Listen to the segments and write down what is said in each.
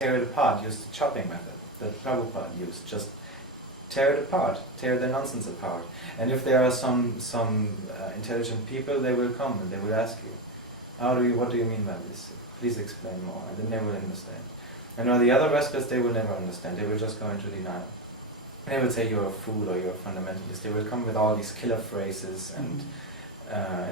tear it apart, use the chopping method that Prabhupada used. Just tear it apart, tear the nonsense apart. And if there are some intelligent people, they will come and they will ask you, what do you mean by this? Please explain more. And then they will understand. And all the other rascals, they will never understand. They will just go into denial. They will say you're a fool or you're a fundamentalist. They will come with all these killer phrases and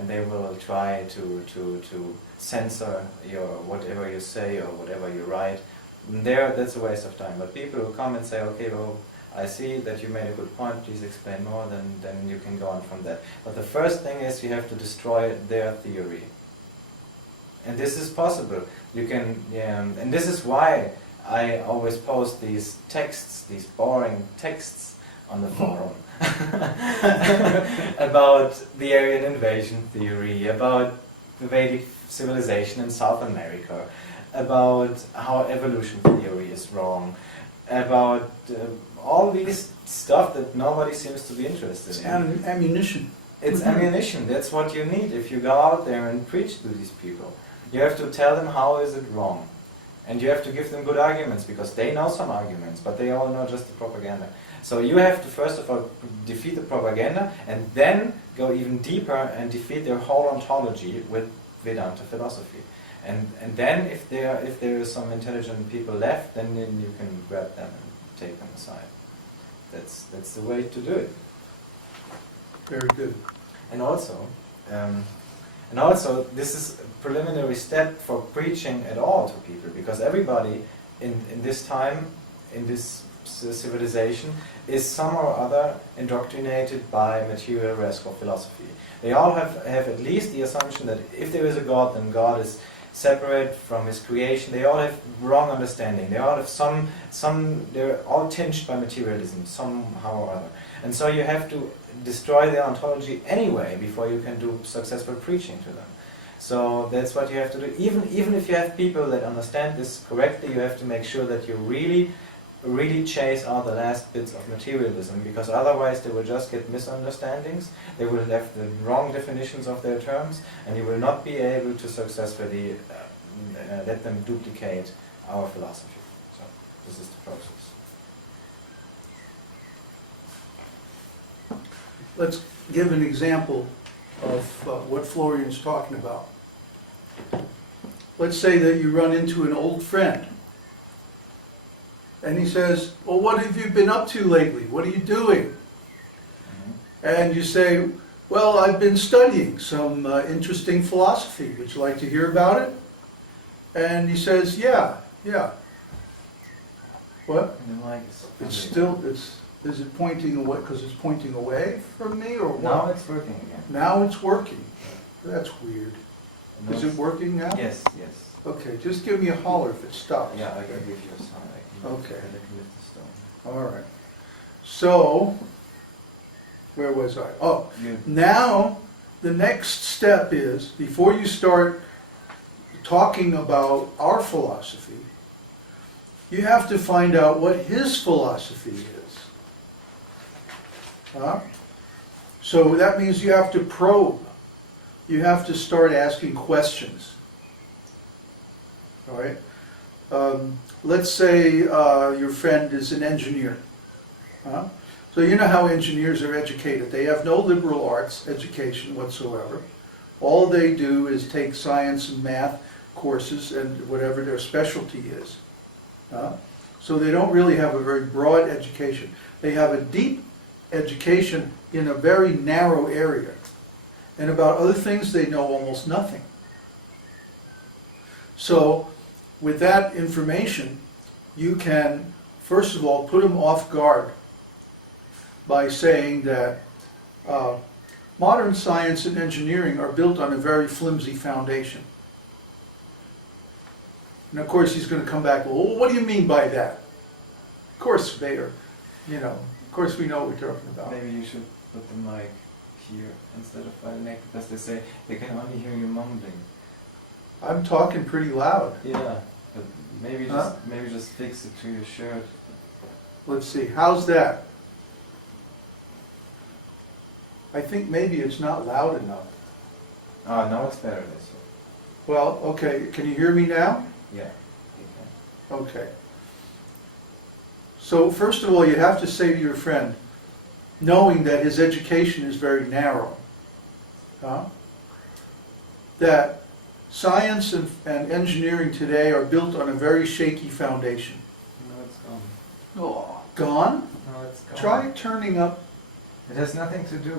they will try to censor your whatever you say or whatever you write. And that's a waste of time. But people who come and say, okay, well, I see that you made a good point, please explain more, then you can go on from that. But the first thing is you have to destroy their theory. And this is possible. You can, and this is why I always post these texts, these boring texts on the forum about the Aryan invasion theory, about the Vedic civilization in South America, about how evolution theory is wrong, about all these stuff that nobody seems to be interested in. It's ammunition. It's ammunition. That's what you need if you go out there and preach to these people. You have to tell them how is it wrong. And you have to give them good arguments, because they know some arguments, but they all know just the propaganda. So you have to first of all defeat the propaganda, and then go even deeper and defeat their whole ontology with Vedanta philosophy. And then if there is some intelligent people left, then you can grab them and take them aside. That's the way to do it. Very good. And also, this is a preliminary step for preaching at all to people, because everybody in this time, in this civilization, is somehow or other indoctrinated by material rascal philosophy. They all have at least the assumption that if there is a God, then God is separate from his creation. They all have wrong understanding. They all have they're all tinged by materialism somehow or other. And so you have to destroy their ontology anyway before you can do successful preaching to them. So that's what you have to do. Even if you have people that understand this correctly, you have to make sure that you really chase out the last bits of materialism, because otherwise they will just get misunderstandings, they will have the wrong definitions of their terms, and you will not be able to successfully let them duplicate our philosophy. So this is the process. Let's give an example of what Florian's talking about. Let's say that you run into an old friend, and he says, well, what have you been up to lately? What are you doing? Mm-hmm. And you say, well, I've been studying some interesting philosophy. Would you like to hear about it? And he says, yeah. What? Is it pointing away because it's pointing away from me, or what? Now it's working again. Now it's working. That's weird. Is it working now? Yes. Okay, just give me a holler if it stops. Yeah, I can give you a sign. Okay. I can lift the stone. All right. So, where was I? Oh, now the next step is, before you start talking about our philosophy, you have to find out what his philosophy is. Huh? So that means you have to probe. You have to start asking questions. All right? Let's say your friend is an engineer. Huh? So you know how engineers are educated. They have no liberal arts education whatsoever. All they do is take science and math courses and whatever their specialty is. So they don't really have a very broad education. They have a deep education in a very narrow area. And about other things they know almost nothing. So with that information, you can, first of all, put them off guard by saying that modern science and engineering are built on a very flimsy foundation. And of course he's going to come back, well, what do you mean by that? Of course they are, of course we know what we're talking about. Maybe you should put the mic here instead of by the neck, because they say they can only hear you mumbling. I'm talking pretty loud. Yeah, but maybe just fix it to your shirt. Let's see, how's that? I think maybe it's not loud enough. Oh, now it's better this way. Well, okay, can you hear me now? Yeah. Okay. So first of all, you have to say to your friend, knowing that his education is very narrow, that science and engineering today are built on a very shaky foundation. No, it's gone. Oh, gone? No, it's gone. Try turning up. It has nothing to do.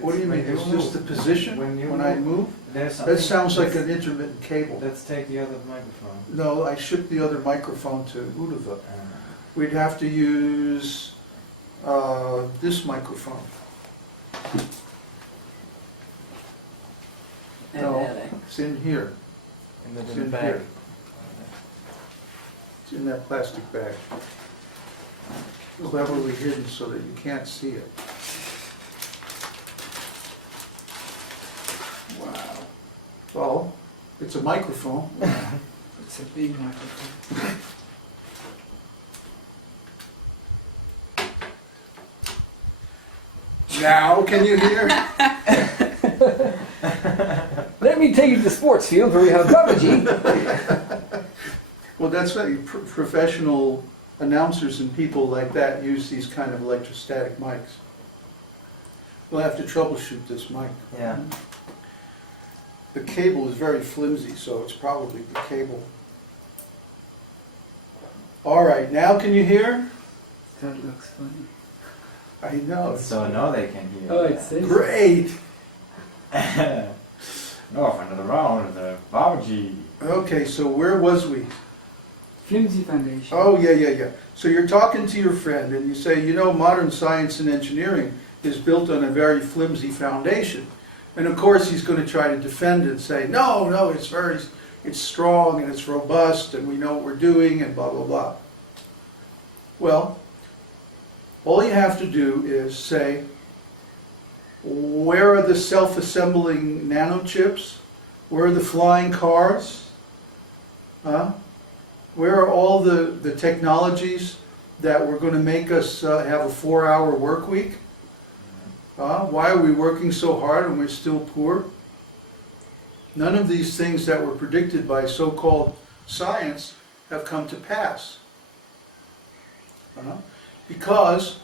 What do you mean? It's just the position when I move? That sounds like an intermittent cable. Let's take the other microphone. No, I shipped the other microphone to Uddhava. We'd have to use this microphone. No, it's in here. In the It's little in bag. here. It's in that plastic bag. Cleverly hidden so that you can't see it. Wow. Well, it's a microphone. It's a big microphone. Now, can you hear? Let me take you to the sports field where we have Babaji. Well, that's what professional announcers and people like that use these kind of electrostatic mics. We'll have to troubleshoot this mic. Yeah. The cable is very flimsy, so it's probably the cable. All right, now can you hear? That looks funny. I know. So now they can hear. Oh, it's this. Great. No, for another round, the Babaji. Okay, so where was we? Flimsy foundation. Oh, yeah. So you're talking to your friend and you say, you know, modern science and engineering is built on a very flimsy foundation. And of course he's going to try to defend it and say, no, it's strong and it's robust and we know what we're doing and blah, blah, blah. Well, all you have to do is say, where are the self-assembling nanochips? Where are the flying cars? Where are all the technologies that were going to make us have a 4-hour work week? Why are we working so hard and we're still poor? None of these things that were predicted by so-called science have come to pass. Because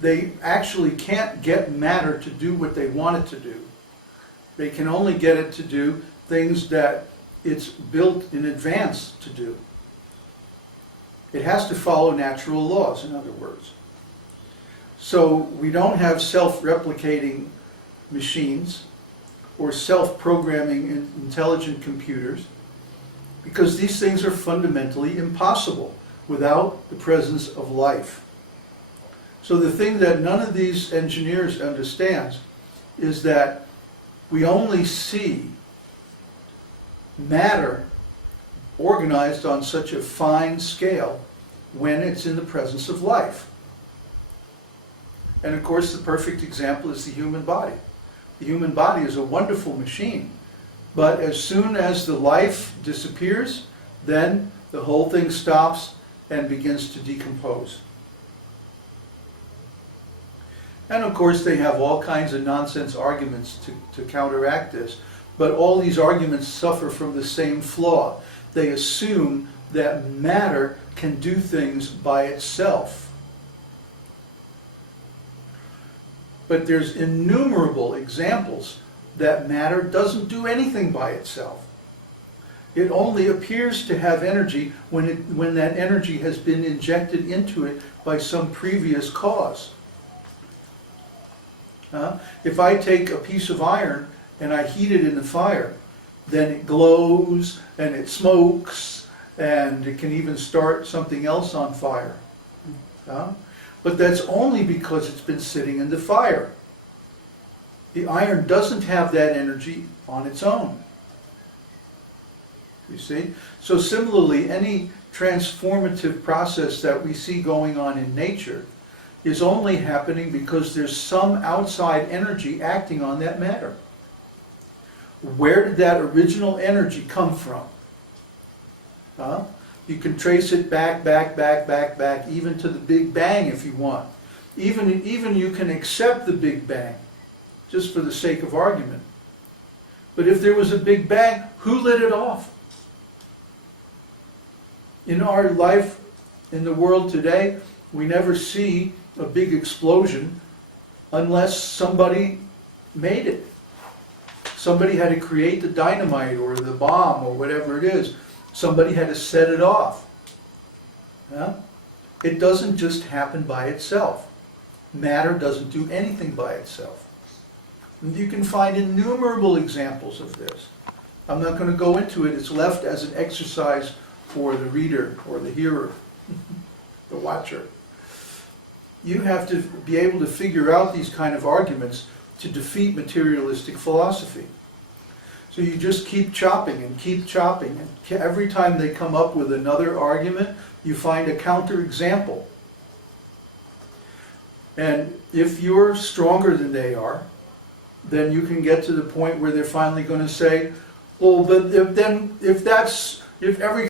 they actually can't get matter to do what they want it to do. They can only get it to do things that it's built in advance to do. It has to follow natural laws, in other words. So we don't have self-replicating machines or self-programming intelligent computers because these things are fundamentally impossible without the presence of life. So the thing that none of these engineers understands is that we only see matter organized on such a fine scale when it's in the presence of life. And of course the perfect example is the human body. The human body is a wonderful machine, but as soon as the life disappears, then the whole thing stops and begins to decompose. And of course they have all kinds of nonsense arguments to counteract this, but all these arguments suffer from the same flaw. They assume that matter can do things by itself. But there's innumerable examples that matter doesn't do anything by itself. It only appears to have energy when that energy has been injected into it by some previous cause. If I take a piece of iron and I heat it in the fire, then it glows and it smokes and it can even start something else on fire. But that's only because it's been sitting in the fire. The iron doesn't have that energy on its own. You see? So similarly, any transformative process that we see going on in nature is only happening because there's some outside energy acting on that matter. Where did that original energy come from? You can trace it back, even to the Big Bang if you want. Even you can accept the Big Bang, just for the sake of argument. But if there was a Big Bang, who lit it off? In our life, in the world today, we never see a big explosion unless somebody made it. Somebody had to create the dynamite or the bomb or whatever it is. Somebody had to set it off. Yeah? It doesn't just happen by itself. Matter doesn't do anything by itself. And you can find innumerable examples of this. I'm not going to go into it. It's left as an exercise for the reader or the hearer, the watcher. You have to be able to figure out these kind of arguments to defeat materialistic philosophy. So you just keep chopping and keep chopping, and every time they come up with another argument, you find a counterexample. And if you're stronger than they are, then you can get to the point where they're finally going to say, well, but if every